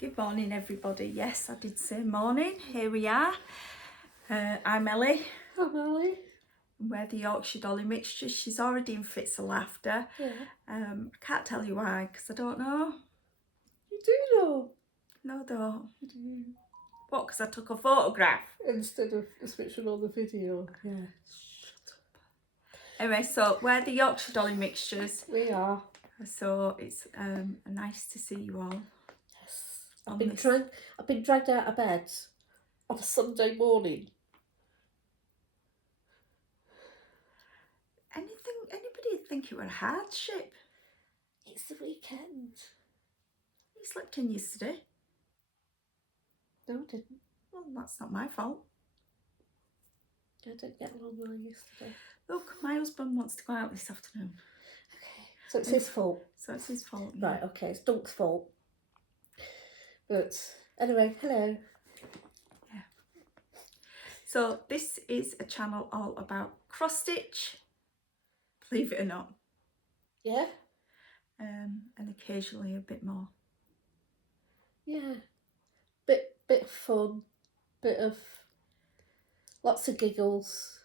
Good morning, everybody. Yes, I did say morning. Here we are. I'm Ellie. I'm Ellie. We're the Yorkshire Dolly mixture. She's already in fits of laughter. Yeah. I can't tell you why, because I don't know. You do know. No, I don't. You do. What, because I took a photograph? Instead of switching on the video. Yeah. Shut up. Anyway, so we're the Yorkshire Dolly mixtures. We are. So it's nice to see you all. Yes. I've been dragged out of bed on a Sunday morning. Anybody think it were a hardship? It's the weekend. You slept in yesterday. No, I didn't. Well, that's not my fault. I didn't get along well yesterday. Look, my husband wants to go out this afternoon. Okay. So it's his fault. So it's his fault. Right, okay, it's Dunk's fault. But anyway, hello. Yeah. So this is a channel all about cross stitch, believe it or not. Yeah? And occasionally a bit more. Yeah. Bit of fun. Bit of lots of giggles.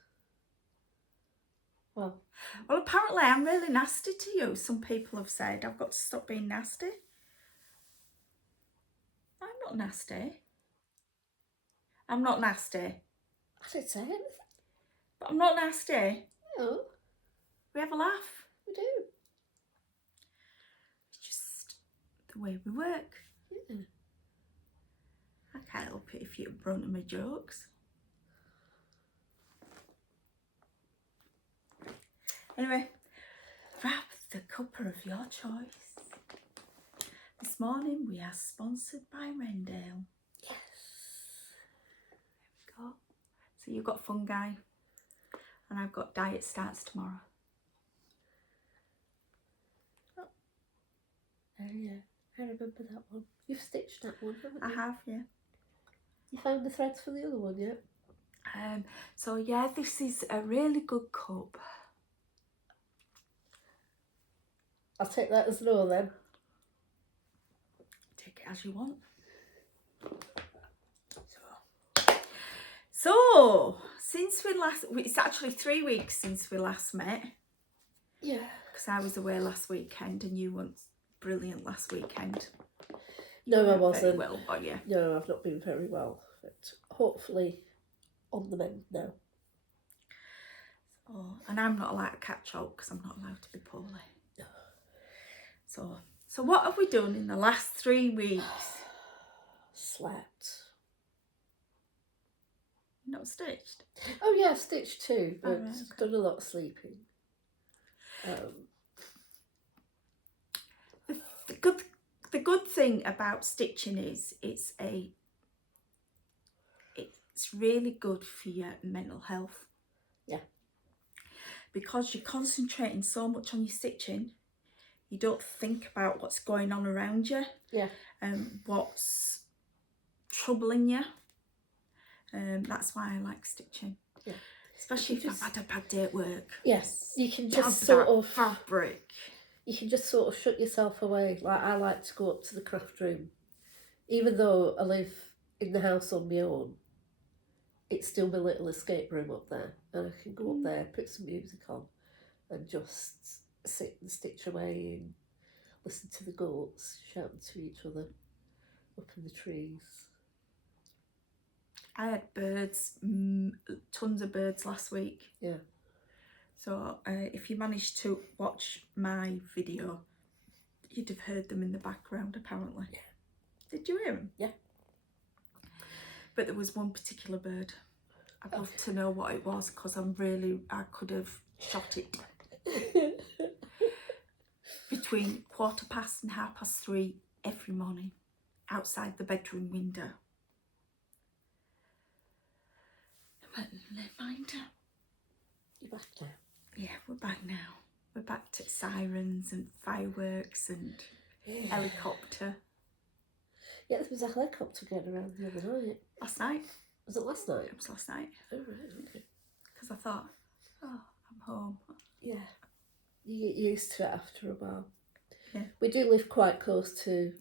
Well, apparently I'm really nasty to you. Some people have said I've got to stop being nasty. I'm not nasty. I'm not nasty. I didn't say anything. But I'm not nasty. No, We have a laugh. we do. It's just the way we work. Yeah. I can't help it if you're brunt of my jokes. Anyway, grab the cuppa of your choice. This morning we are sponsored by Rendale. Yes. There we go. So you've got fungi and I've got diet starts tomorrow. Oh yeah, I remember that one. You've stitched that one, haven't you? I have, yeah. You found the threads for the other one yet? So yeah, this is a really good cup. I'll take that as no then. Take it as you want. So since we last, it's actually 3 weeks since we last met. Yeah. Because I was away last weekend and you weren't brilliant last weekend. No, I wasn't. Very well, but yeah. No, I've not been very well. But hopefully on the mend now. Oh, and I'm not allowed to catch up because I'm not allowed to be poorly. No. So what have we done in the last 3 weeks? Slept. Not stitched? Oh yeah, I've stitched too, but right, okay. done a lot of sleeping. The good thing about stitching is it's really good for your mental health. Yeah. Because you're concentrating so much on your stitching, you don't think about what's going on around you. Yeah. What's troubling you. That's why I like stitching. Yeah. Especially if I've had a bad day at work. Yes, you can just sort of fabric. You can just sort of shut yourself away. Like I like to go up to the craft room, even though I live in the house on my own. It's still my little escape room up there, and I can go up there, put some music on, and just sit and stitch away and listen to the goats shouting to each other up in the trees. I had birds, tons of birds last week. Yeah. So if you managed to watch my video, you'd have heard them in the background apparently. Yeah. Did you hear them? Yeah. But there was one particular bird. I'd love to know what it was because I could have shot it. Between 3:15 and 3:30 every morning outside the bedroom window. But never mind. You're back now. Yeah, we're back now. We're back to sirens and fireworks and helicopter. Yeah, there was a helicopter going around the other night. Last night. Was it last night? It was last night. Oh, right, okay. Because I thought, oh, I'm home. Yeah, you get used to it after a while. Yeah. We do live quite close to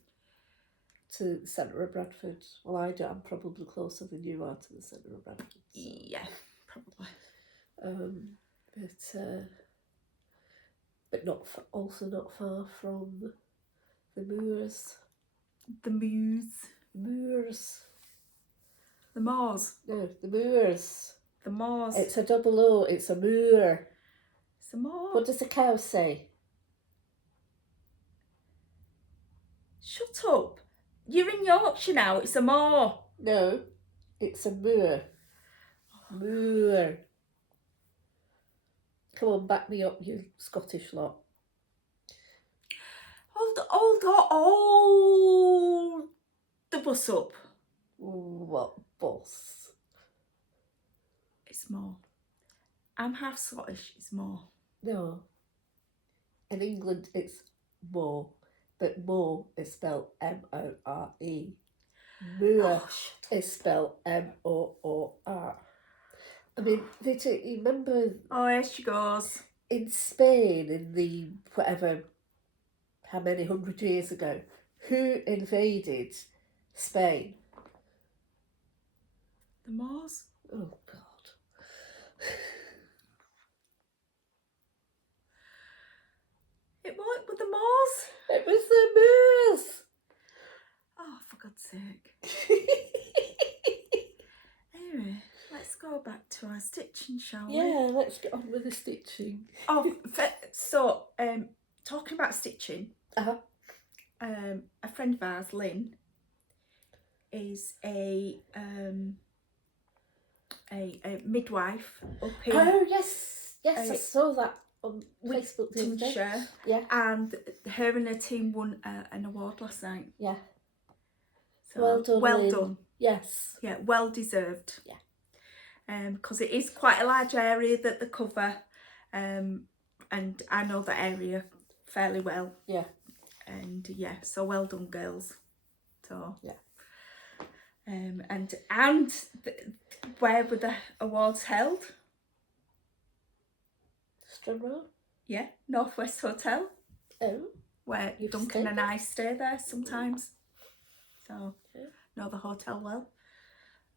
to the centre of Bradford. Well, I do. I'm probably closer than you are to the centre of Bradford. So. Yeah, probably. But also not far from the moors. The moors. Moors. The moors. No, the moors. The moors. It's a double O. It's a moor. It's a moor. What does the cow say? Shut up. You're in Yorkshire now. It's a moor. No, it's a moor. Moor. Come on, back me up, you Scottish lot. Hold the bus up. What bus? It's more. I'm half Scottish. It's more. No. In England, it's more, but more is spelled M-O-R-E. Moor is spelled M-O-O-R. I mean, Vita, you remember? Oh, here she goes. In Spain, in the whatever, how many 100 years ago, who invaded Spain? The Moors. Oh, God. It was the Moors. It was the Moors. Oh, for God's sake. Anyway, let's go back to our stitching, shall we? Yeah, let's get on with the stitching. Oh, so talking about stitching, Uh-huh. a friend of ours, Lynn, is a midwife up in Oh, yes. Yes, I saw that on Facebook the other day. Wigtonshire. Yeah. And her and her team won an award last night. Yeah. So, Well done, Well Lynn. done. Yes. Yeah, well deserved. Yeah. Because it is quite a large area that they cover, and I know that area fairly well. Yeah. And yeah, so well done, girls. So yeah. And where were the awards held? Stranraer? Yeah, Northwest Hotel. Oh. Where You've Duncan stayed and there? I stay there sometimes. So Yeah. know the hotel well.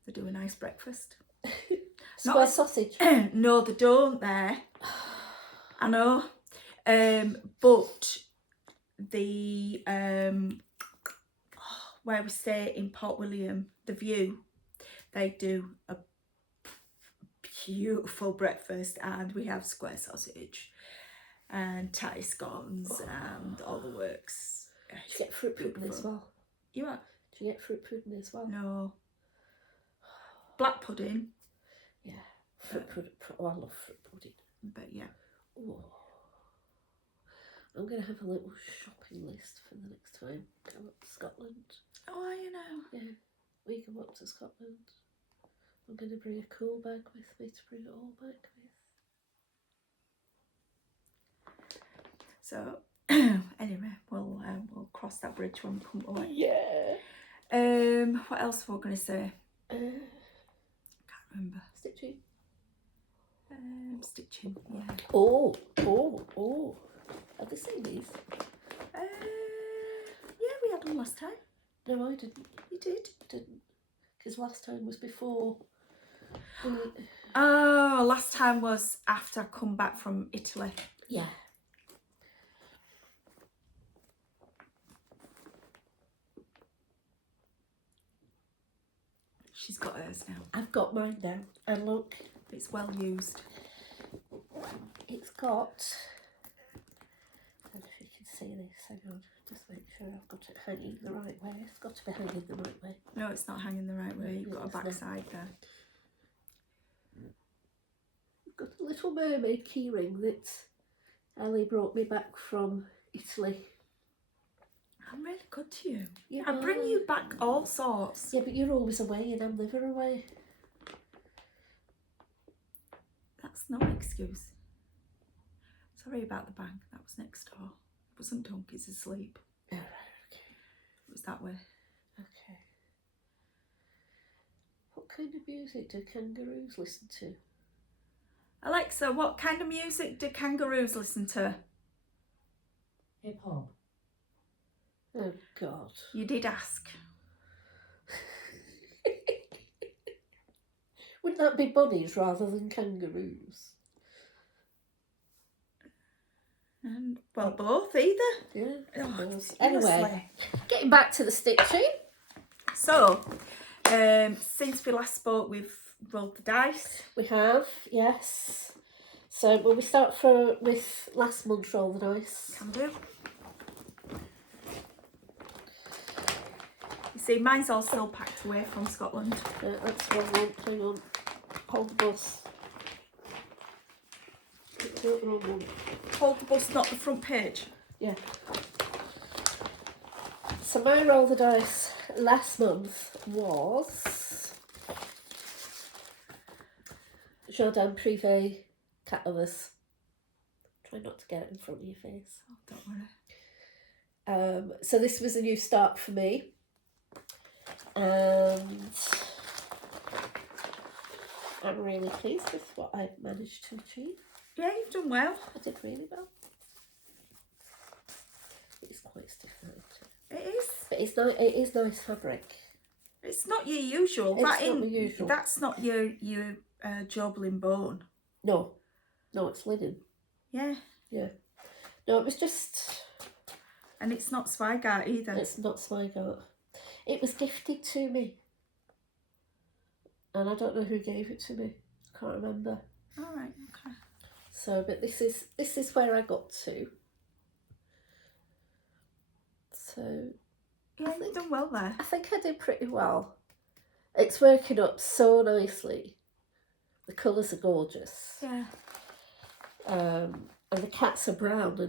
They do a nice breakfast. Square sausage. No, they don't there. I know. But the where we stay in Port William, the View, they do a beautiful breakfast, and we have square sausage and tatty scones and all the works. Do you get fruit pudding as well? You are? Do you get fruit pudding as well? No. Black pudding. Yeah. Fruit pudding. Oh, I love fruit pudding. But yeah. Oh. I'm going to have a little shopping list for the next time I come up to Scotland. Oh, are you know? Yeah. We come up to Scotland. I'm going to bring a cool bag with me to bring it all back with. So, anyway, we'll cross that bridge when we come to it. Yeah. What else were we going to say? Can't remember. Stitching. Stitching, yeah. Oh. Have they seen these? Yeah, we had them last time. No, I didn't. You did? I didn't. Because last time was before. Oh, last time was after I come back from Italy. Yeah. She's got hers now. I've got mine now. And look. It's well used. It's got... I don't know if you can see this. Hang on. Just make sure I've got it hanging the right way. It's got to be hanging the right way. No, it's not hanging the right way. You've got a back side there. I've got a little mermaid keyring that Ali brought me back from Italy. I'm really good to you. You I bring are. you back all sorts. Yeah, but you're always away and I'm never away. That's no excuse. Sorry about the bang. That was next door. It wasn't Donkey's asleep. Oh, right, okay. It was that way. Okay. What kind of music do kangaroos listen to? Alexa, what kind of music do kangaroos listen to? Hip hop. Oh God. You did ask. Wouldn't that be bunnies rather than kangaroos? And, well, both either. Yeah. Oh, Anyway, seriously. getting back to the stitching. So, since we last spoke, we've rolled the dice. We have, yes. So will we start with last month's roll the dice? Can do. You see, mine's all still packed away from Scotland. That's 1 month. Hang on. Hold the bus. No, wrong one. Hold the bus, not the front page. Yeah. So my roll the dice last month was Jardin Privé Cat Lovers. Try not to get it in front of your face. Oh, don't worry. So this was a new start for me, and I'm really pleased with what I've managed to achieve. Yeah, you've done well. I did really well. It's quite stiff now too. It is. But it's nice. It is nice fabric. It's not your usual. It's not the usual. That's not your Joblin bone. No, it's linen. Yeah. Yeah. No, it was just. And it's not Zweigart either. It's not Zweigart. It was gifted to me, and I don't know who gave it to me. I can't remember. All right. Okay. So, but this is where I got to. So. Yeah, you've done well there. I think I did pretty well. It's working up so nicely. The colours are gorgeous. Yeah. And the cats are brown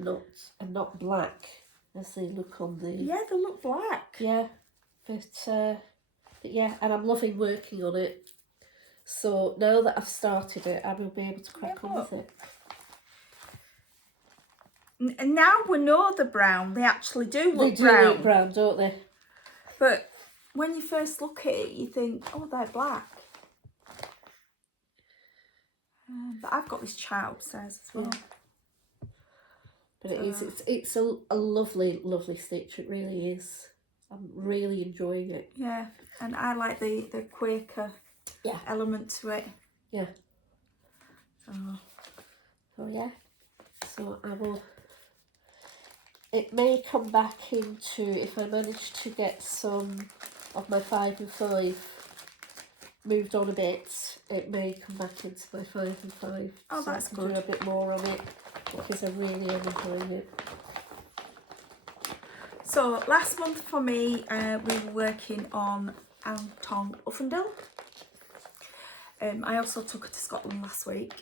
and not black as they look on the. Yeah, they look black. Yeah, but yeah, and I'm loving working on it. So now that I've started it, I will be able to crack on with it. And now we know the brown. They actually do look They do brown. look brown, don't they? But when you first look at it, you think, oh, they're black. But I've got this chart upstairs as well. Yeah. But it's a lovely, lovely stitch. It really is. I'm really enjoying it. Yeah, and I like the Quaker element to it. Yeah. So yeah. So I will. It may come back into, if I manage to get some of my 5 and 5 moved on a bit, it may come back into my 5 and 5. Oh, so that's I can good. do a bit more on it because I really am enjoying it. So last month for me, we were working on Anton Uffendale. I also took her to Scotland last week.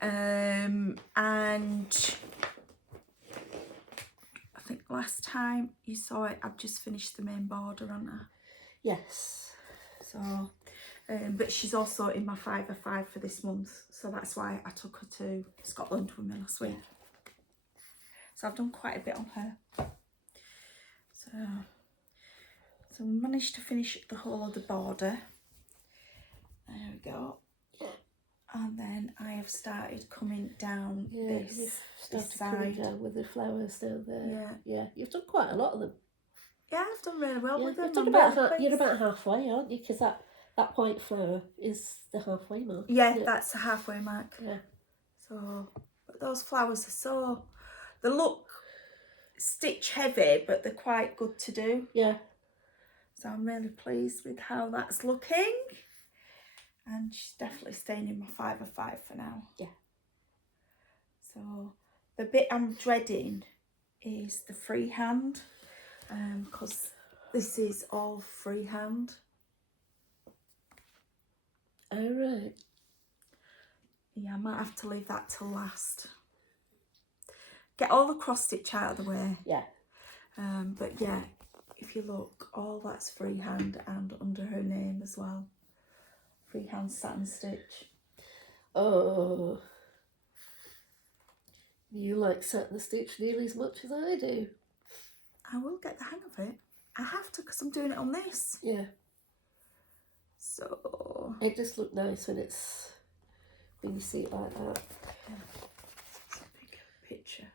And I think last time you saw it, I've just finished the main border on her. Yes. So, but she's also in my 5 of 5 for this month. So that's why I took her to Scotland with me last week. So I've done quite a bit on her. So we managed to finish the whole of the border. There we go. And then I have started coming down this side. Coming down with the flowers down there. Yeah. You've done quite a lot of them. Yeah, I've done really well with them. You've done you're about halfway, aren't you? Because that white flower is the halfway mark. Yeah, that's the halfway mark. Yeah. So, but those flowers are they look stitch heavy, but they're quite good to do. Yeah. So I'm really pleased with how that's looking. And she's definitely staying in my 5 of 5 for now. Yeah. So the bit I'm dreading is the freehand, because this is all freehand. Oh, right. Yeah, I might have to leave that till last. Get all the cross stitch out of the way. Yeah. But yeah, if you look, all that's freehand and under her name as well. Freehand satin stitch. Oh. You like satin stitch nearly as much as I do. I will get the hang of it. I have to because I'm doing it on this. Yeah. So it just looked nice when you see it like that. Yeah. It's a big picture.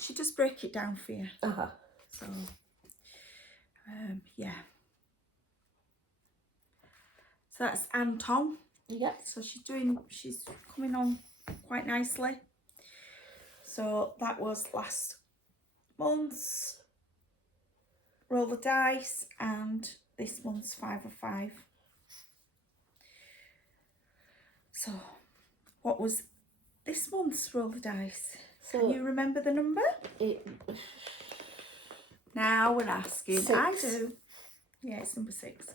she does break it down for you. So, yeah. So that's Anton. Yeah. So she's coming on quite nicely. So that was last month's roll the dice, and this month's 5 of 5. So what was this month's roll the dice? So can you remember the number? Now we're asking. 6. I do. Yeah, it's number 6.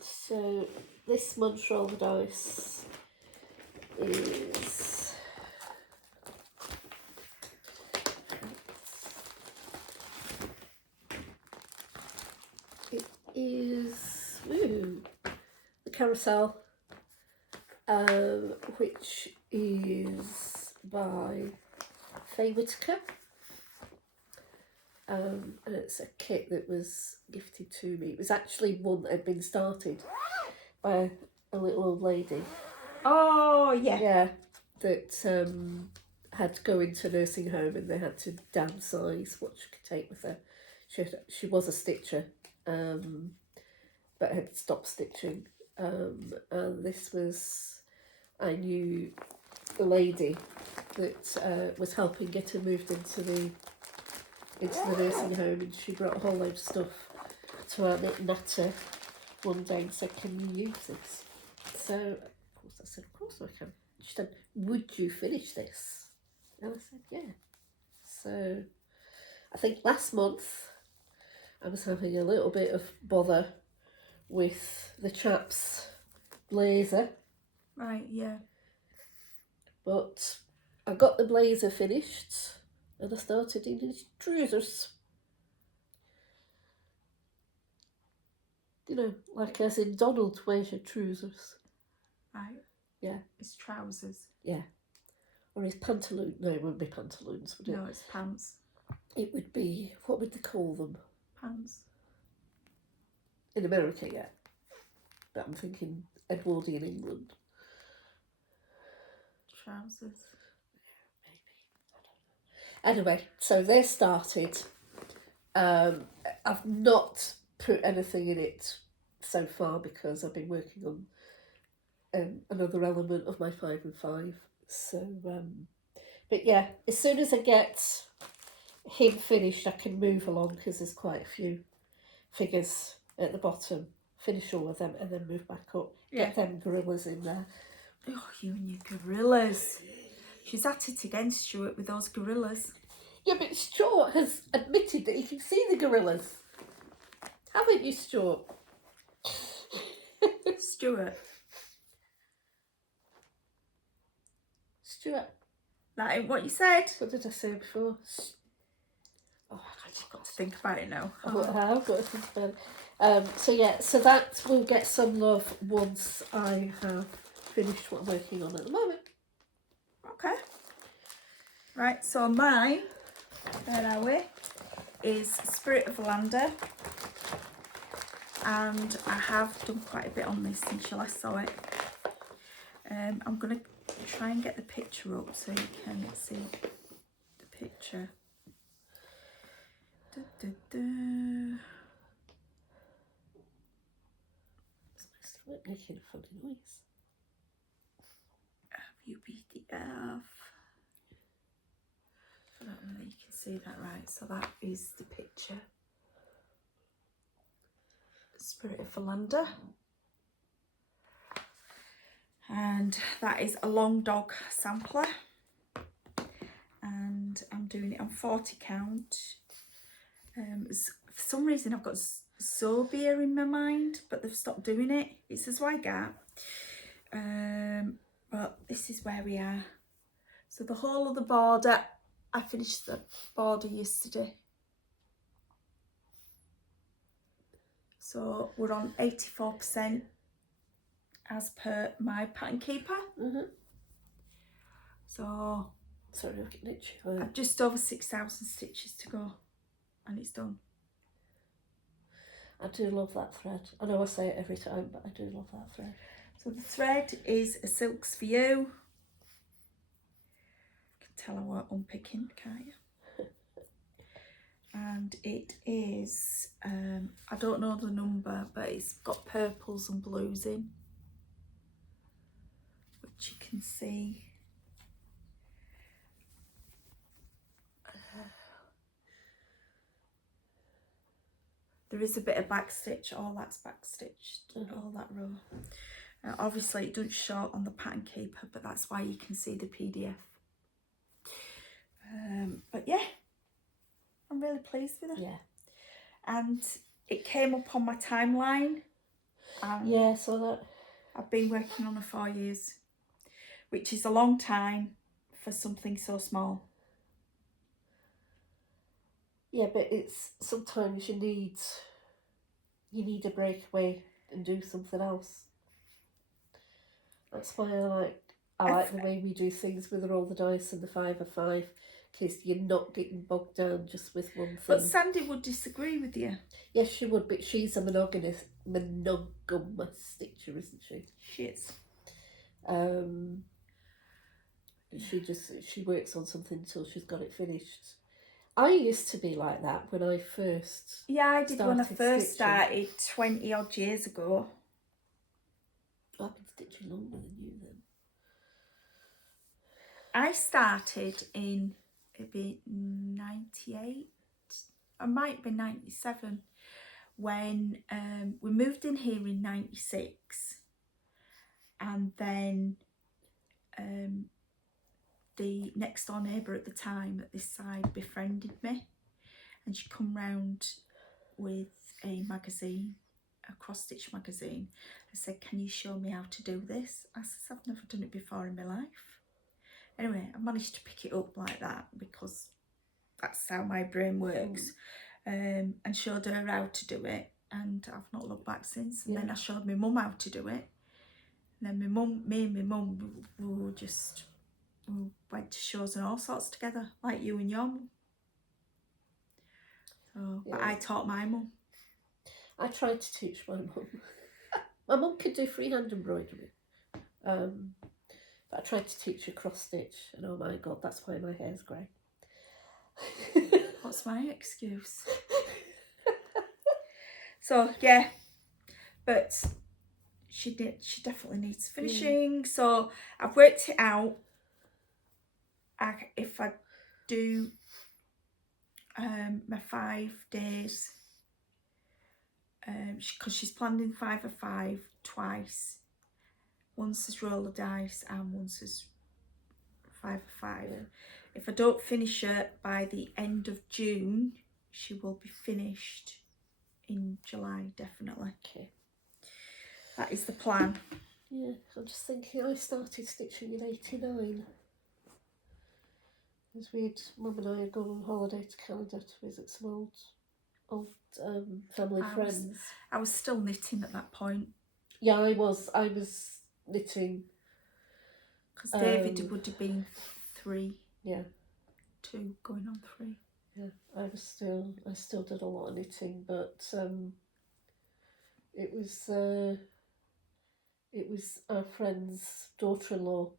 So this month's roll the dice is the carousel, which is by Faye Whitaker. And it's a kit that was gifted to me. It was actually one that had been started by a little old lady. Oh, yeah. Yeah, that had to go into a nursing home, and they had to downsize what she could take with her. She was a stitcher, but had stopped stitching. And this was, I knew the lady that was helping get her moved into the nursing home, and she brought a whole load of stuff to our natter one day and said, "Can you use this?" So of course I said, "Of course I can." She said, "Would you finish this?" And I said, "Yeah." So I think last month I was having a little bit of bother with the chap's blazer. Right, yeah. But I got the blazer finished, and I started in his trousers. You know, like as in Donald wears your trousers. Right. Yeah. His trousers. Yeah. Or his pantaloons. No, it wouldn't be pantaloons, would it? No, it's pants. It would be, what would they call them? Pants. In America, yeah. But I'm thinking Edwardian England. Trousers. Anyway, so they started. I've not put anything in it so far because I've been working on another element of my 5 and 5. So, but yeah, as soon as I get him finished, I can move along because there's quite a few figures at the bottom. Finish all of them and then move back up. Yeah. Get them gorillas in there. Oh, you and your gorillas. She's at it again, Stuart, with those gorillas. Yeah, but Stuart has admitted that he can see the gorillas. Haven't you, Stuart? Stuart. Stuart. That ain't what you said. What did I say before? Oh, I've just got to think about it now. I've got to think about it. So yeah, so that will get some love once I have finished what I'm working on at the moment. Okay. Right, so mine, where are we, is Spirit of Lander. And I have done quite a bit on this since you last saw it. I'm going to try and get the picture up so you can see the picture. Still making a funny noise. You beat the F. I don't know if you can see that right. So that is the picture. Spirit of Philander. And that is a long dog sampler. And I'm doing it on 40 count. For some reason I've got Zobia in my mind, but they've stopped doing it. It says Wygat. But this is where we are. So the whole of the border, I finished the border yesterday. So we're on 84% as per my pattern keeper. So sorry, I'm getting itchy. I've just over 6,000 stitches to go, and it's done. I do love that thread. I know I say it every time, but I do love that thread. So the thread is a Silks for You. tell I weren't unpicking, can't you? And it is, I don't know the number, but it's got purples and blues in, which you can see. There is a bit of backstitch, all that's backstitched, all that row. Obviously it doesn't show on the pattern keeper, but that's why you can see the PDF. But yeah, I'm really pleased with it. Yeah. And it came up on my timeline. Yeah, so that... I've been working on it 4 years, which is a long time for something so small. Yeah, but it's sometimes you need a breakaway and do something else. That's why I like the way we do things with the roll the dice and the 5 of 5, because you're not getting bogged down just with one thing. But Sandy would disagree with you. Yes, she would, but she's a monogamous stitcher, isn't she? She is. She works on something until she's got it finished. I used to be like that when I first... Yeah, I did when I first stitching. started 20 odd years ago. I've been stitching longer than you then. I started in, it'd be 98, I might be 97, when we moved in here in 96, and then the next door neighbour at the time at this side befriended me, and she come round with a magazine, a cross stitch magazine. I said, can you show me how to do this? I said, I've never done it before in my life. Anyway, I managed to pick it up like that because that's how my brain works. And showed her how to do it, and I've not looked back since. And then I showed my mum how to do it. And then me and my mum, we went to shows and all sorts together, like you and your mum. So, but I taught my mum. I tried to teach my mum. My mum could do freehand embroidery. But I tried to teach her cross stitch, and oh my god, that's why my hair's grey. What's my excuse? So yeah, but she definitely needs finishing. So I've worked it out. If I do my 5 days, because she's planned in 5 of 5 twice. Once as roll the dice and once as 5 of 5. Yeah. If I don't finish her by the end of June, she will be finished in July, definitely. Okay. That is the plan. Yeah, I'm just thinking I started stitching in 89. As Mum and I had gone on holiday to Canada to visit some old family friends. I was still knitting at that point. Yeah, I was knitting. Because David would have been 3. Yeah. 2 going on 3. Yeah, I still did a lot of knitting, but it was our friend's daughter-in-law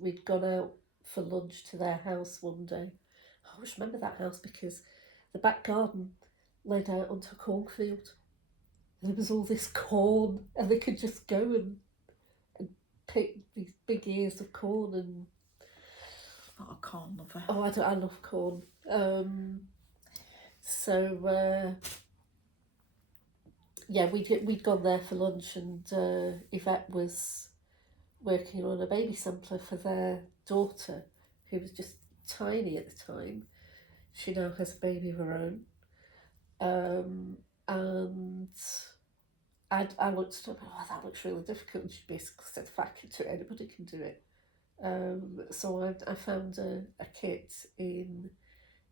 we'd gone out for lunch to their house one day. I always remember that house because the back garden led out onto a cornfield. And there was all this corn, and they could just go and pick these big ears of corn. And not a corn lover. Oh, I love corn. We'd gone there for lunch, and Yvette was working on a baby sampler for their daughter, who was just tiny at the time. She now has a baby of her own. And I looked at her, oh, that looks really difficult. And she basically said, if I can do it, anybody can do it. So I found a kit in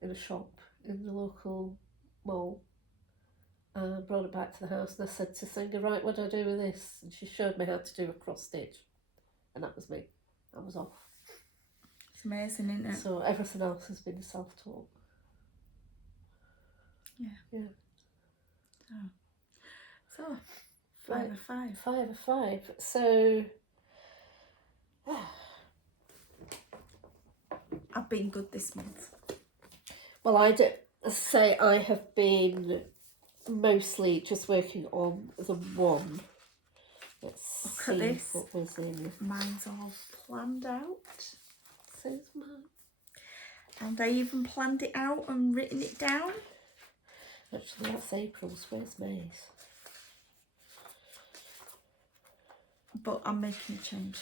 a shop in the local mall, and brought it back to the house, and I said to Singer, right, what do I do with this? And she showed me how to do a cross stitch, and that was me. I was off. It's amazing, isn't it? So everything else has been self-taught. Yeah. So 5 of 5. 5 of 5. So I've been good this month. Well, I have been mostly just working on the one. Let's Look see at this. what was in. Mine's all planned out. So's mine. And I even planned it out and written it down. Actually, that's April's. Where's May's? But I'm making a change.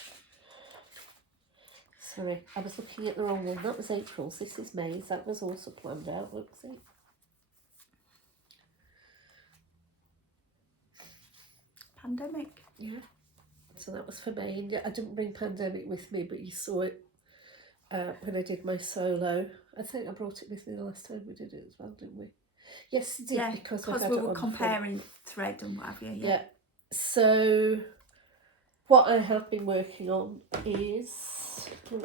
Sorry, I was looking at the wrong one. That was April's. This is May's. That was also planned out. Let's see. Pandemic. Yeah. So that was for May. And I didn't bring Pandemic with me, but you saw it when I did my solo. I think I brought it with me the last time we did it as well, didn't we? Yes, you did, Yeah, because we were comparing thread and what have you. Yeah. So what I have been working on is Yeah,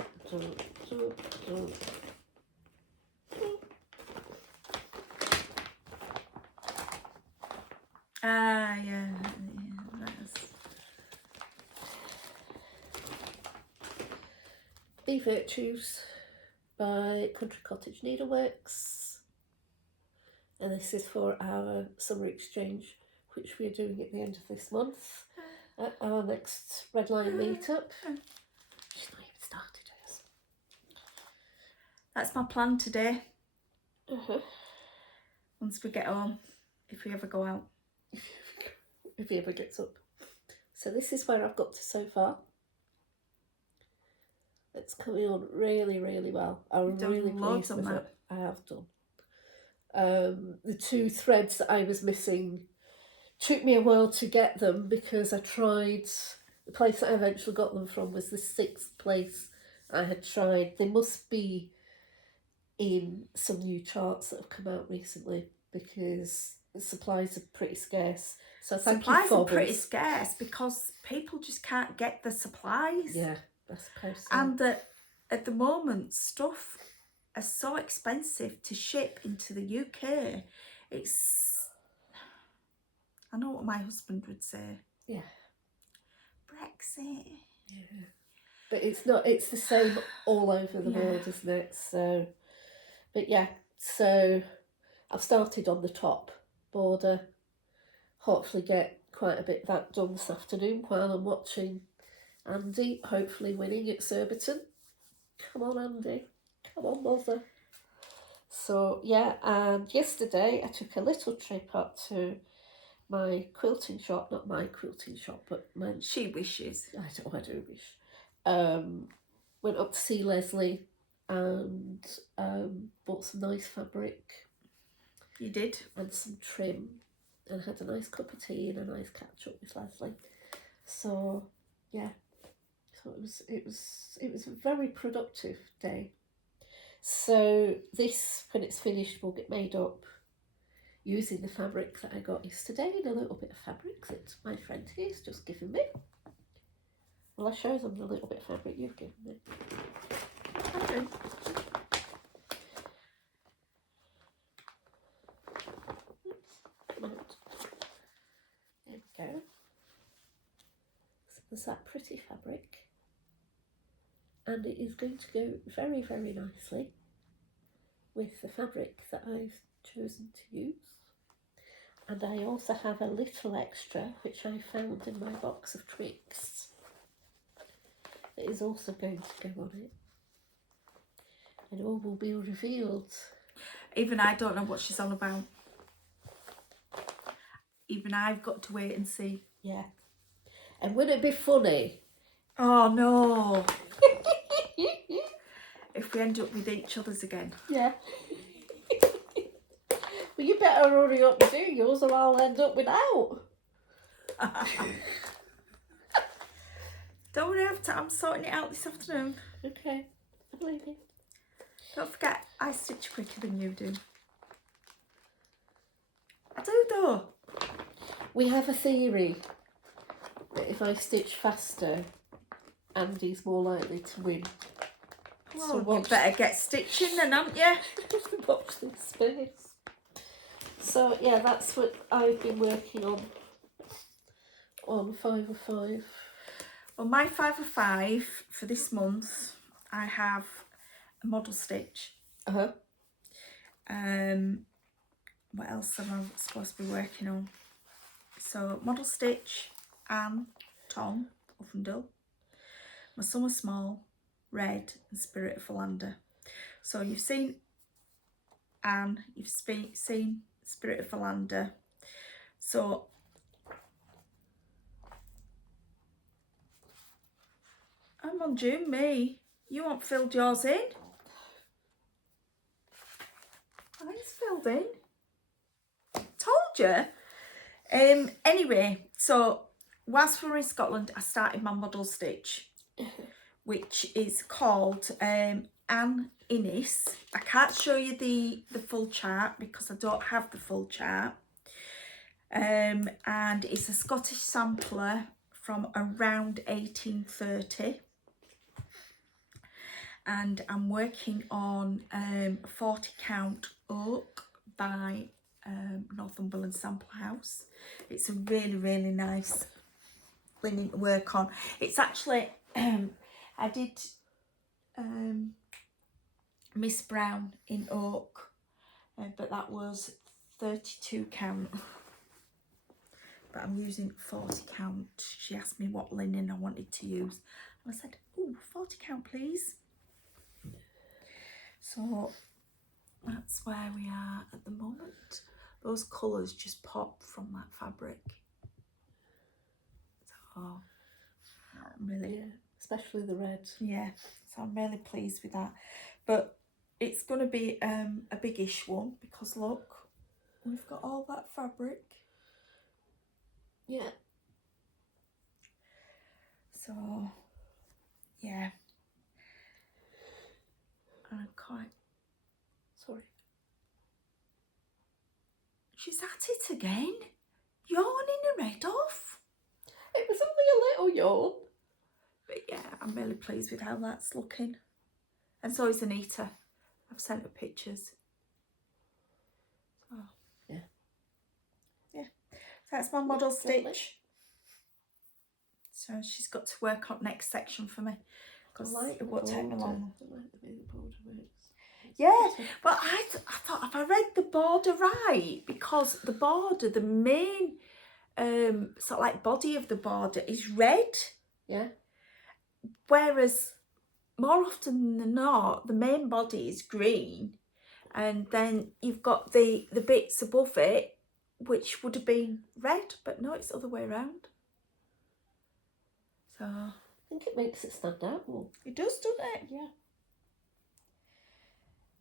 that's... Be Virtues by Country Cottage Needleworks, and this is for our summer exchange, which we are doing at the end of this month at our next Red Line meetup. She's not even started hers. That's my plan today. Once we get home, if we ever go out. If he ever gets up. So this is where I've got to so far. It's coming on really, really well. I'm really pleased with it. I have done. The 2 threads that I was missing took me a while to get them, because I tried, the place that I eventually got them from was the 6th place I had tried. They must be in some new charts that have come out recently, because the supplies are pretty scarce. So supplies are pretty scarce because people just can't get the supplies. Yeah, I suppose so. And at the moment, stuff is so expensive to ship into the UK. It's, I know what my husband would say. Yeah. Brexit. Yeah. But it's not, it's the same all over the world, isn't it? So, but yeah, so I've started on the top border. Hopefully get quite a bit of that done this afternoon while I'm watching Andy hopefully winning at Surbiton. Come on, Andy. Come on, mother. So yeah, and yesterday I took a little trip up to my quilting shop, not my quilting shop, but my... She wishes. I do wish. Went up to see Leslie and bought some nice fabric. You did? And some trim, and had a nice cup of tea and a nice catch up with Leslie. So yeah, so it was a very productive day. So this, when it's finished, will get made up using the fabric that I got yesterday and a little bit of fabric that my friend here's just given me. Well, I show them the little bit of fabric you've given me. Okay. There we go. So there's that pretty fabric, and it is going to go very, very nicely with the fabric that I've chosen to use. And I also have a little extra which I found in my box of tricks that is also going to go on it, and all will be revealed. Even I don't know what she's on about. Even I've got to wait and see. Yeah. And would it be funny? Oh no. If we end up with each other's again. Yeah. Well, you better hurry up and do yours or I'll end up without. Don't worry, I'm sorting it out this afternoon. Okay, I believe you. Don't forget, I stitch quicker than you do. I do though. We have a theory that if I stitch faster, Andy's more likely to win. Well, so you better get stitching then, haven't you? Watch this space. So yeah, that's what I've been working on 5 of 5. Well, my 5 of 5 for this month, I have a model stitch. Uh-huh. What else am I supposed to be working on? So model stitch, Anne, Tom, Uffendale, My Summer Small, Red and Spirit of Philander. So you've seen Anne, you've seen Spirit of Philander. So I'm on June, me. You haven't filled yours in. Mine's filled in. Told you. Anyway, so whilst we were in Scotland, I started my model stitch, which is called Anne Innes. I can't show you the full chart because I don't have the full chart. And it's a Scottish sampler from around 1830. And I'm working on 40 count oak by Northumberland Sample House. It's a really, really nice linen to work on. It's actually, I did Miss Brown in oak, but that was 32 count. But I'm using 40 count. She asked me what linen I wanted to use. And I said, oh, 40 count please. So that's where we are at the moment. Those colours just pop from that fabric. So I'm really, Yeah, especially the red. yeah. So I'm really pleased with that. But it's going to be a biggish one because look, we've got all that fabric. Yeah. So yeah, I'm quite. Sorry. She's at it again, yawning her head off. It was only a little yawn. But yeah, I'm really pleased with how that's looking. And so is Anita. I've sent her pictures. So yeah. Yeah. So that's my model Lovely. stitch. So she's got to work on next section for me. Because it won't take me long. I like the way the border works. Yeah, but I thought, have I read the border right? Because the border, the main sort of like body of the border is red. Yeah. Whereas more often than not, the main body is green. And then you've got the bits above it, which would have been red. But no, it's the other way around. So I think it makes it stand out more. it does, doesn't it? Yeah.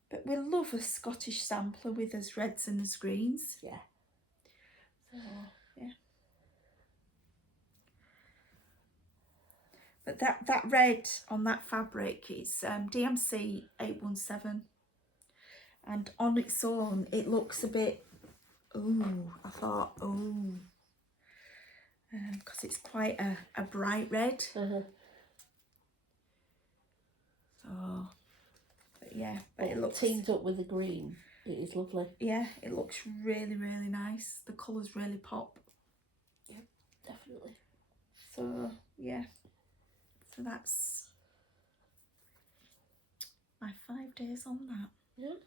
But we love a Scottish sampler with as reds and as greens. Yeah. So, yeah. But that red on that fabric is DMC 817. And on its own, it looks a bit, ooh, I thought, ooh. Because it's quite a bright red. Uh-huh. So, but yeah, but it It looks teamed up with the green. It is lovely. Yeah, it looks really, really nice. The colours really pop. Yep, definitely. So yeah, so that's my 5 days on that. Yeah.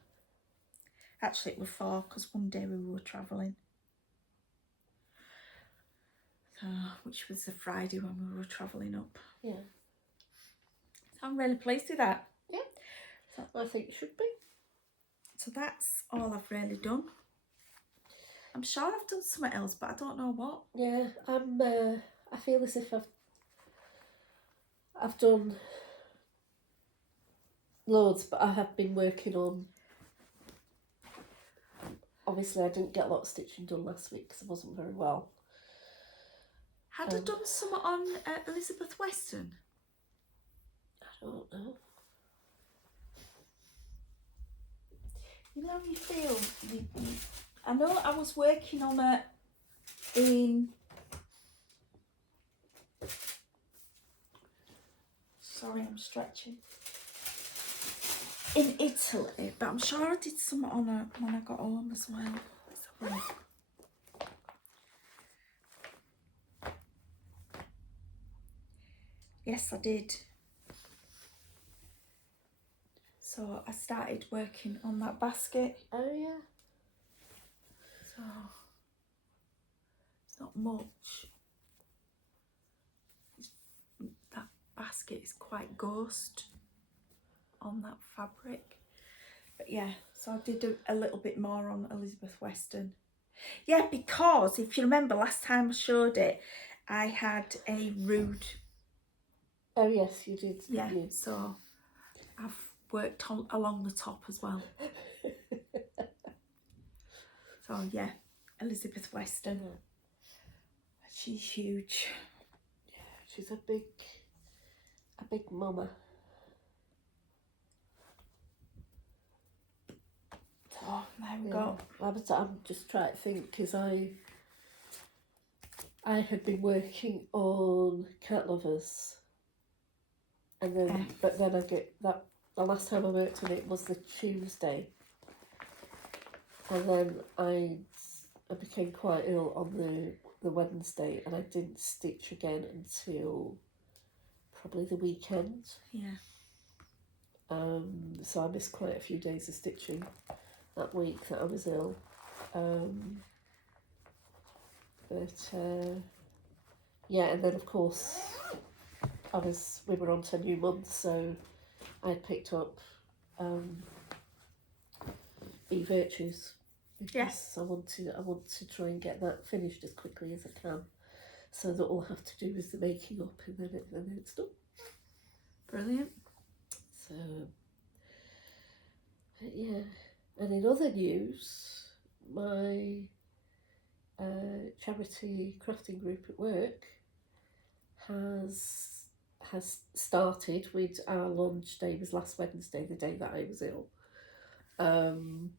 Actually, it was 4 because one day we were travelling. So, which was the Friday when we were travelling up. Yeah. So I'm really pleased with that. Yeah. So, I think it should be. so that's all I've really done. I'm sure I've done something else, but I don't know what. Yeah, I feel as if I've done loads, but I have been working on. Obviously, I didn't get a lot of stitching done last week because I wasn't very well. Had I done something on Elizabeth Weston? I don't know. You know, you feel. I know I was working on it in. Sorry, I'm stretching. In Italy, but I'm sure I did something on it when I got home as well. Let's have a look. Yes, I did. So I started working on that basket. Oh yeah. So it's not much. That basket is quite ghost on that fabric. But yeah, so I did a little bit more on Elizabeth Weston. Yeah, because if you remember last time I showed it, I had a rude. Oh yes, you did. Yeah, You. so I've worked on along the top as well. So yeah, Elizabeth Weston. Yeah. She's huge. Yeah, she's a big mama. So there we go. I'm just trying to think because I had been working on Cat Lovers, and then but then I get that the last time I worked on it was the Tuesday, and then I became quite ill on the Wednesday, and I didn't stitch again until probably the weekend. Yeah. So I missed quite a few days of stitching that week that I was ill. Yeah, and then of course we were on to a new month, so I picked up Be Virtues because I want to try and get that finished as quickly as I can. So that all I have to do is the making up, and then it's done. Brilliant. So, yeah. And in other news, my charity crafting group at work has started with our launch day was last Wednesday, the day that I was ill. And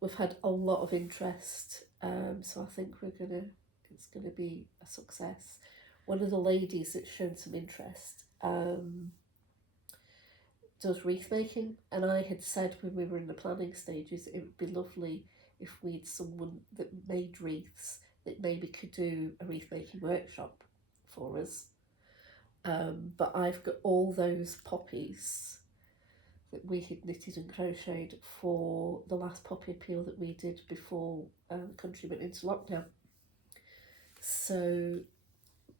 we've had a lot of interest, so I think it's gonna be a success. One of the ladies that's shown some interest does wreath making, and I had said when we were in the planning stages it would be lovely if we had someone that made wreaths that maybe could do a wreath making workshop for us. But I've got all those poppies that we had knitted and crocheted for the last poppy appeal that we did before the country went into lockdown. So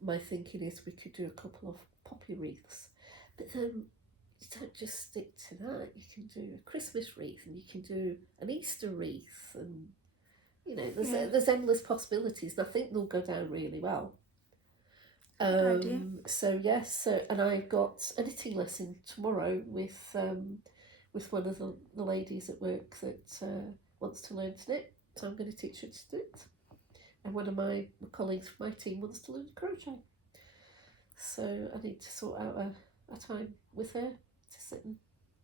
my thinking is we could do a couple of poppy wreaths, but then you don't just stick to that. You can do a Christmas wreath, and you can do an Easter wreath, and there's endless possibilities, and I think they'll go down really well. Good idea. So yes, and I've got a knitting lesson tomorrow with one of the ladies at work that wants to learn to knit, so I'm going to teach her to knit, and one of my colleagues from my team wants to learn to crochet. So I need to sort out a time with her to sit and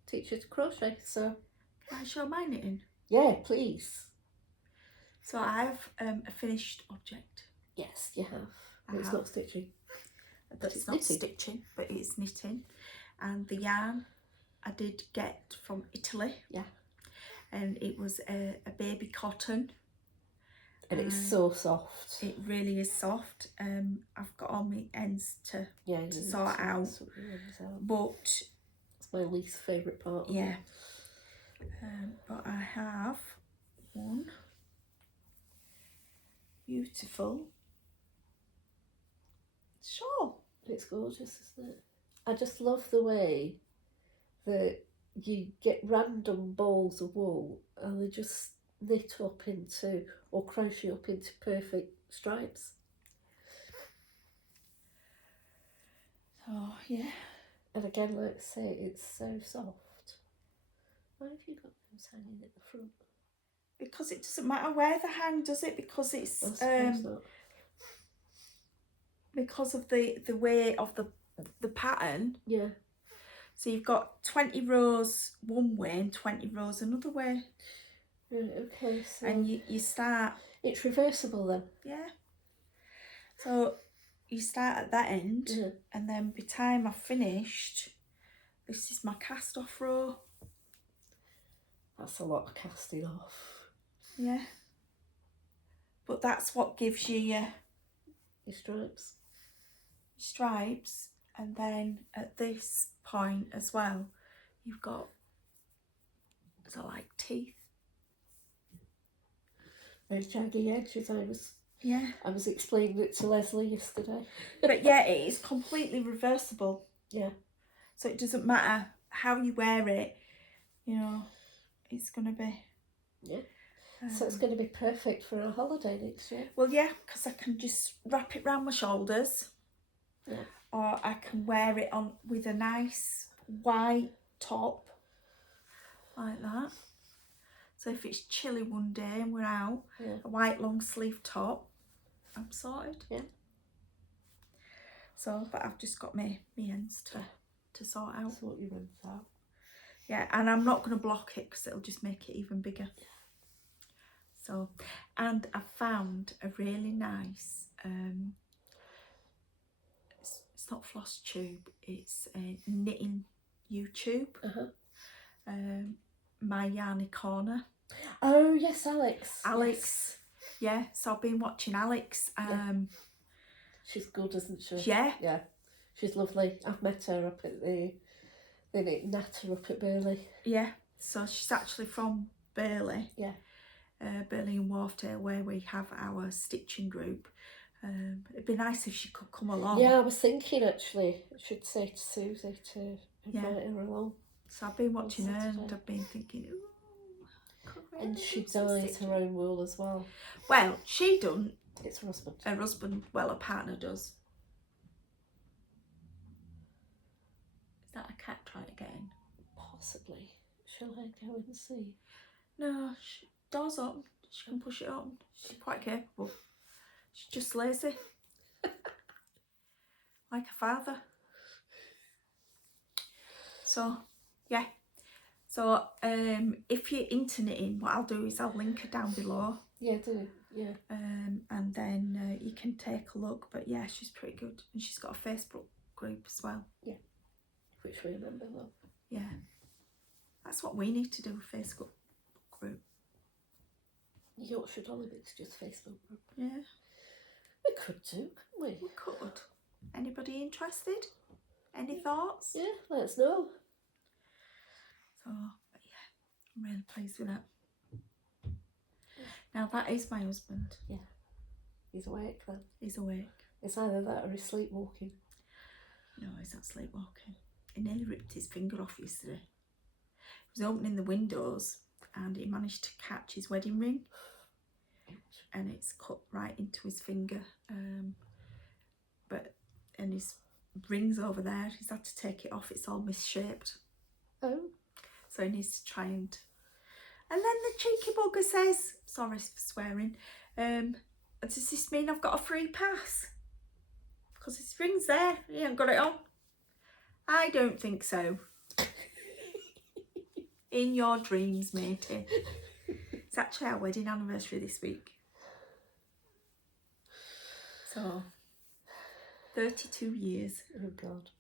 teach her to crochet. So can I show my knitting? Yeah, please. So I have a finished object. Yes, you have. It's not stitching. It's not stitching, but it's knitting. And the yarn I did get from Italy. Yeah. And it was a baby cotton. And it's so soft. It really is soft. I've got all my ends to sort out. But it's my least favourite part. Yeah. But I have one beautiful shawl. It's gorgeous, isn't it? I just love the way that you get random balls of wool and they just knit up into or crochet up into perfect stripes. Oh yeah. And again, like I say, it's so soft. Why have you got those hanging at the front? Because it doesn't matter where they hang, does it? Because it's not. Because of the way of the pattern. Yeah. So you've got 20 rows one way and 20 rows another way. Right, okay, so and you start. It's reversible then. Yeah. So you start at that end, and then by the time I've finished, this is my cast off row. That's a lot of casting off. Yeah. But that's what gives you your stripes. Stripes, And then at this point as well, you've got, is it like teeth? Those jaggy edges. Yeah. I was explaining it to Leslie yesterday. But yeah, it is completely reversible. Yeah. So it doesn't matter how you wear it, you know, it's going to be... Yeah. So it's going to be perfect for a holiday next year. Well, yeah, because I can just wrap it round my shoulders. Yeah. Or I can wear it on with a nice white top. Like that. So if it's chilly one day and we're out, a white long sleeve top, I'm sorted. Yeah. So, but I've just got my ends to sort out. Sort your ends out. Yeah, and I'm not going to block it because it'll just make it even bigger. So, and I found a really nice, it's not Flosstube, it's a knitting YouTube. My Yarny Corner. Oh yes, Alex. Alex. Yes. Yeah, so I've been watching Alex. She's good, isn't she? Yeah. Yeah. She's lovely. I've met her up at the Natter up at Burley. Yeah. So she's actually from Burley. Yeah. Burley and Wharfdale, where we have our stitching group. It'd be nice if she could come along. Yeah, I was thinking actually I should say to Susie to invite her along. So I've been watching her and I've been thinking, ooh. And she dyes her own wool as well. Well, she don't. It's her husband. Her husband, well, her partner does. Is that a cat trying to get in? Possibly. Shall I go and see? No, door's open. She can push it open. She's quite capable. She's just lazy. Like her father. So, yeah. So, if you're into knitting, what I'll do is I'll link her down below. Yeah, do. Yeah. And then you can take a look. But yeah, she's pretty good. And she's got a Facebook group as well. Yeah. Which we remember though. Yeah. That's what we need to do, a Facebook group. Yorkshire Dolly Mixtures Facebook group. Yeah. We could do, couldn't we? We could. Anybody interested? Any thoughts? Yeah, let us know. So, but yeah, I'm really pleased with that. Now that is my husband. Yeah. He's awake then. He's awake. It's either that or he's sleepwalking. No, he's not sleepwalking. He nearly ripped his finger off yesterday. He was opening the windows and he managed to catch his wedding ring. And it's cut right into his finger. And his ring's over there. He's had to take it off. It's all misshaped. Oh. So he needs to try and then the cheeky bugger says, sorry for swearing, does this mean I've got a free pass? Because his ring's there, he ain't got it on. I don't think so. In your dreams, matey. It's actually our wedding anniversary this week. So, 32 years. Oh God.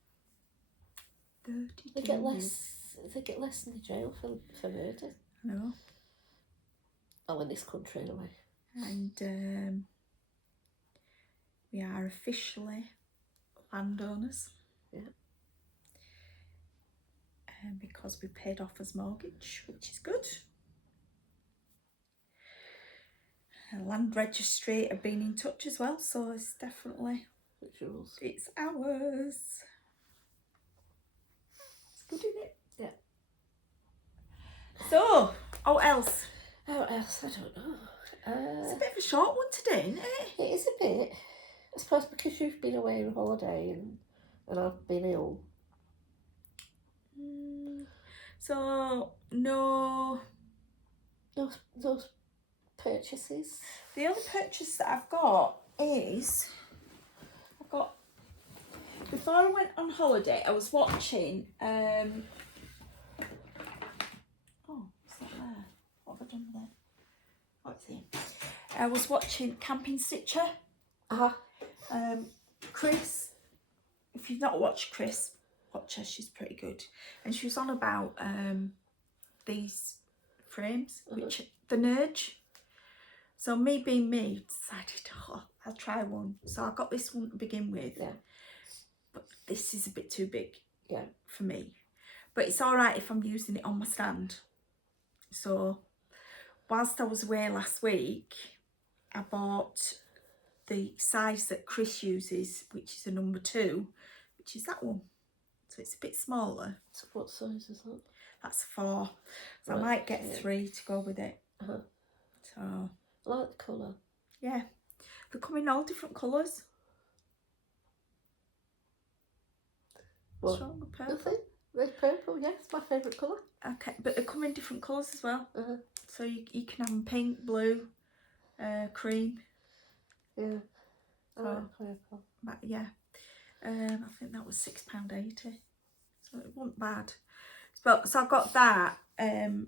32 They get years. less. They get less in the jail for murder. No. Oh, in this country anyway. And we are officially landowners. Yeah. Because we paid off his mortgage, which is good. Land registry have been in touch as well, so it's definitely it's ours. It's good, isn't it? Yeah. So, what else? What else? I don't know. It's a bit of a short one today, isn't it? It is a bit. I suppose because you've been away on holiday and I've been ill. So, no purchases. The only purchase that I've got is before I went on holiday, I was watching oh, it's not there. What have I done with it? Oh, it's here. I was watching Camping Stitcher. Chris, if you've not watched Chris, watch her, she's pretty good. And she was on about these frames, which the Nudge. So me being me, decided, I'll try one. So I got this one to begin with. Yeah. but this is a bit too big for me. But it's all right if I'm using it on my stand. So whilst I was away last week, I bought the size that Chris uses, which is a number 2, which is that one. So it's a bit smaller. So what size is that? That's 4. So Right, I might get 3 to go with it. So I like the colour. yeah, they come in all different colours. What? Stronger purple. Nothing? Red purple, yeah, it's my favourite colour. Okay, but they come in different colours as well. So you can have them pink, blue, cream. Yeah. I So, like purple. but yeah, I think that was £6.80. So it wasn't bad. So I got that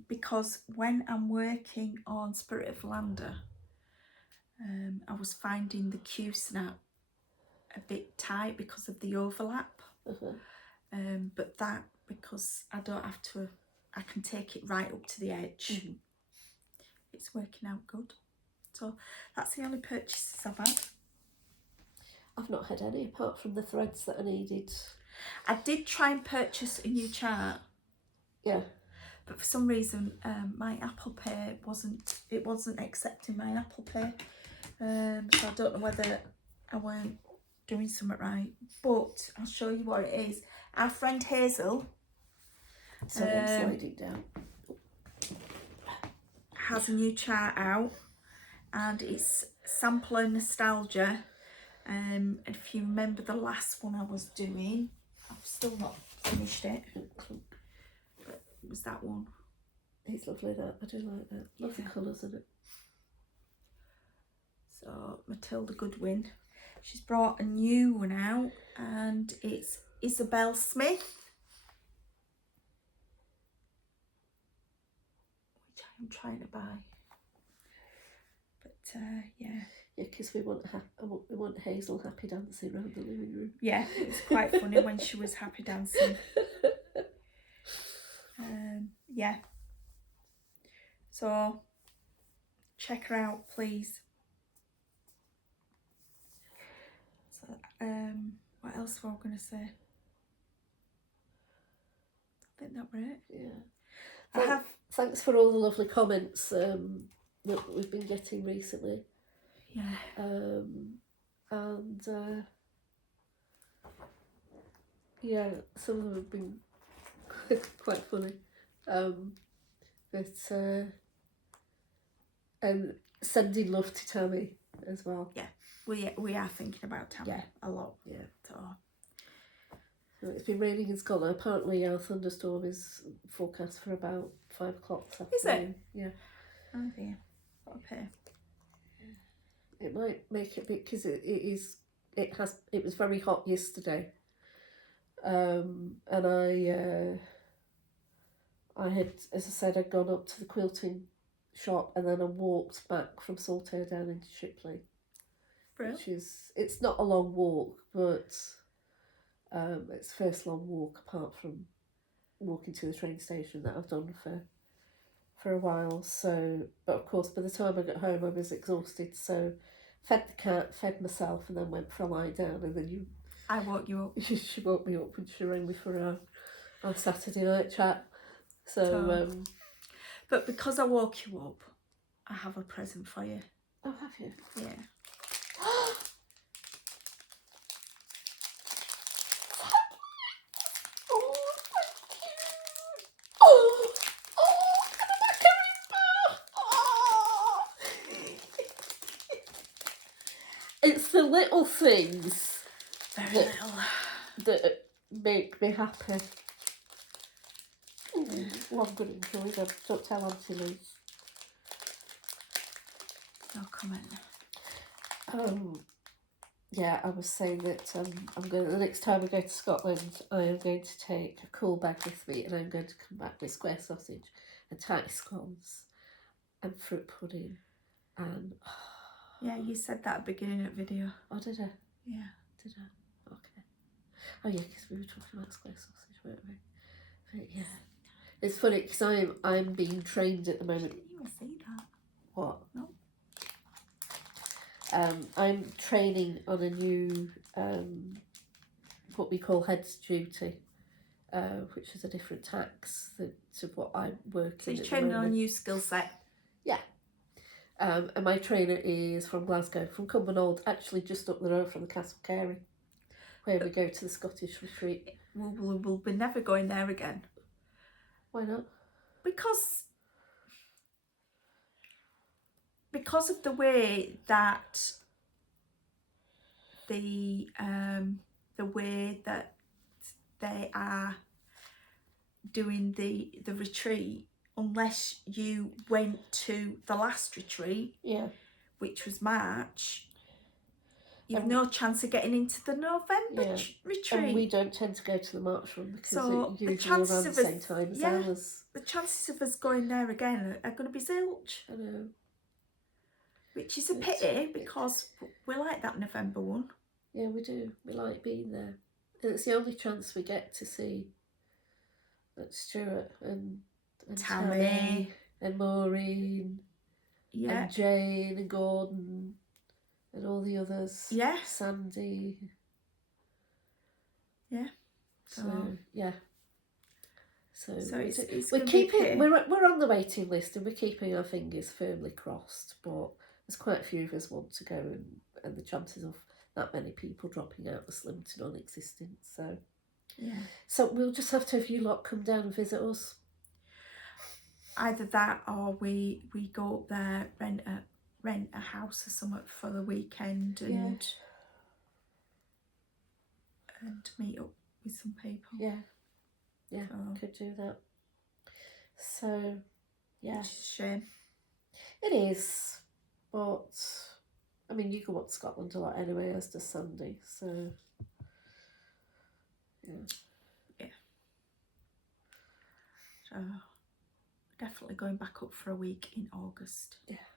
because when I'm working on Spirit of Lander, I was finding the Q-snap a bit tight because of the overlap. But that, because I don't have to, I can take it right up to the edge. It's working out good. So that's the only purchases I've had. I've not had any apart from the threads that I needed. I did try and purchase a new chart. Yeah. But for some reason, my Apple Pay wasn't accepting my Apple Pay. So I don't know whether I weren't doing something right. But I'll show you what it is. Our friend Hazel, Sorry, I'm sliding down. has a new chart out, and it's Sampler Nostalgia. And if you remember the last one I was doing, I've still not finished it. But it was that one. It's lovely, that. I do like that. Lots of colours in it. So Matilda Goodwin, she's brought a new one out, and it's Isabel Smith, which I am trying to buy. But yeah. Yeah, because we want Hazel happy dancing around the living room. Yeah, it's quite funny when she was happy dancing. Yeah. So check her out, please. So what else were I going to say? I think that were it. Yeah. Thanks for all the lovely comments that we've been getting recently. Yeah. And yeah, some of them have been quite funny. And sending love to Tammy as well. Yeah, we are thinking about Tammy a lot. Yeah. So it's been raining in Scotland. Apparently our thunderstorm is forecast for about 5 o'clock this afternoon. Is it? Yeah. Oh dear. Okay. It might make it because it was very hot yesterday. And I had, as I said, I'd gone up to the quilting shop, and then I walked back from Saltaire down into Shipley. Brilliant. Which is, it's not a long walk, but it's the first long walk apart from walking to the train station that I've done for a while. So, but of course by the time I got home I was exhausted, so fed the cat, fed myself, and then went for a lie down, and then I woke you up. She woke me up when she rang me for our Saturday night chat. So but because I woke you up, I have a present for you. Oh, have you? Yeah. It's the little things that make me happy. Well, I'm going to enjoy them. Don't tell Auntie Liz. No comment. Yeah, I was saying that the next time I go to Scotland, I am going to take a cool bag with me, and I'm going to come back with square sausage and tight scones and fruit pudding and. Yeah, you said that at the beginning of the video. Oh, did I? Yeah. Did I? Okay. Oh yeah, because we were talking about square sausage, weren't we? But yeah. It's funny because I'm being trained at the moment. Didn't you see that? What? No. I'm training on a new what we call heads duty, which is a different tax to what I work So in. you're at the training on a moment. new skill set. Yeah. And my trainer is from Glasgow, from Cumbernauld, actually just up the road from the Castle Carey, where we go to the Scottish retreat. We'll be never going there again. Why not? Because of the way that the way that they are doing the retreat, unless you went to the last retreat, Yeah. which was March, you've no chance of getting into the November retreat. And we don't tend to go to the March one because So it usually around the same time as ours. The chances of us going there again are going to be zilch. I know. Which is a pity, because we like that November one. Yeah, we do. We like being there. And it's the only chance we get to see Stuart and Tammy and Maureen and Jane and Gordon and all the others. Yeah. Sandy. Yeah. So yeah. So it's we're keeping we're on the waiting list, and we're keeping our fingers firmly crossed, but there's quite a few of us want to go, and the chances of that many people dropping out are slim to non-existent. So yeah. So we'll just have to have you lot come down and visit us. Either that, or we go up there, rent a house or something for the weekend, and meet up with some people. Yeah. Yeah, could do that. So, yeah. Which is a shame. It is, but I mean, you go up to Scotland a lot anyway, as does Sandy. So, yeah. So, definitely going back up for a week in August. Yeah.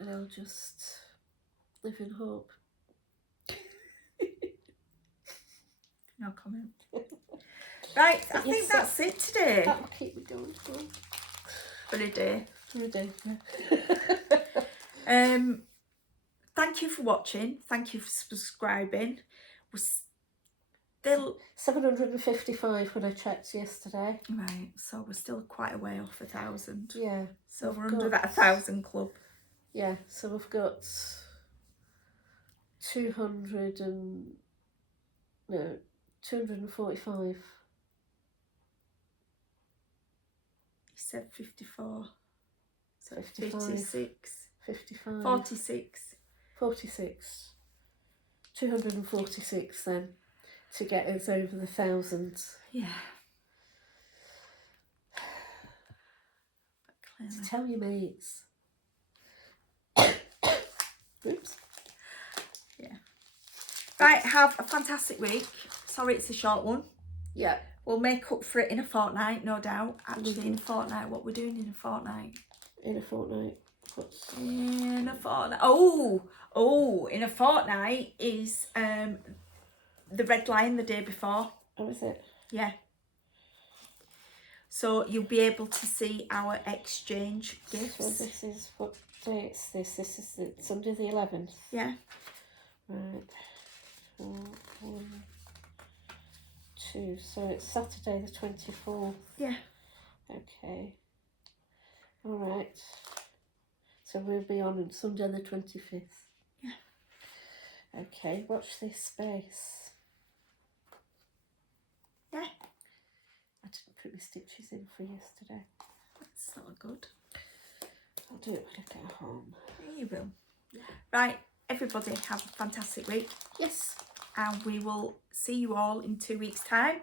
And I'll just live in hope. No comment. Right, I think that's it today. That'll keep me going for a day. Yeah. Thank you for watching. Thank you for subscribing. We're still 755 when I checked yesterday. Right, so we're still quite a way off 1,000. Yeah. So we're under that 1,000 club. Yeah, so we've got 245. You said 54. So 55. 56. 55. 46. 46. 246 then, to get us over the 1,000. Yeah. To tell your mates. Oops. Yeah. Right, have a fantastic week. Sorry it's a short one. Yeah. We'll make up for it in a fortnight, no doubt. Actually, in a fortnight. What we're doing in a fortnight? In a fortnight. In a fortnight. Oh, in a fortnight is the Red Lion the day before. Oh, is it? Yeah. So you'll be able to see our exchange gifts. So this is, what day is this? This is Sunday the 11th. Yeah. Right. 1, 2. So it's Saturday the 24th. Yeah. Okay. All right. So we'll be on Sunday the 25th. Yeah. Okay, watch this space. Yeah. I didn't put my stitches in for yesterday. That's not good. I'll do it when I get home. Yeah, you will. Right, everybody have a fantastic week. Yes. And we will see you all in 2 weeks' time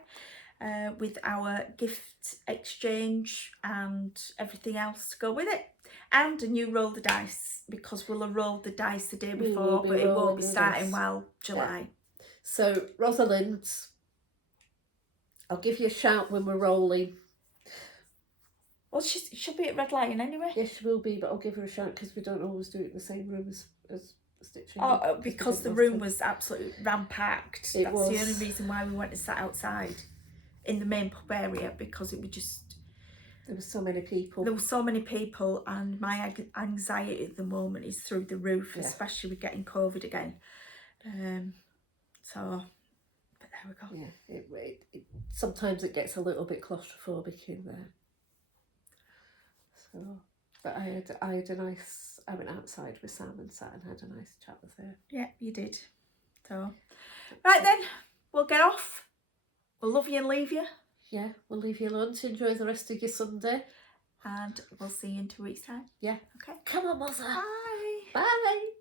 with our gift exchange and everything else to go with it. And a new roll the dice, because we'll have rolled the dice the day before, but it won't be starting July. Yeah. So Rosalind, I'll give you a shout when we're rolling. Well, she'll be at Red Lion anyway. Yes, she will be, but I'll give her a shout because we don't always do it in the same room as stitching. Oh, because the room was absolutely ram-packed. That's was. the only reason why we went and sat outside in the main pub area, because it was just... There were so many people. There were so many people, and my anxiety at the moment is through the roof, especially with getting COVID again. So, but there we go. Yeah, sometimes it gets a little bit claustrophobic in there. So, but I had a nice. I went outside with Sam and sat and had a nice chat with her. Yeah, you did. So, right then, we'll get off. We'll love you and leave you. Yeah, we'll leave you alone to enjoy the rest of your Sunday. And we'll see you in 2 weeks' time. Yeah. Okay. Come on, Mother. Bye. Bye.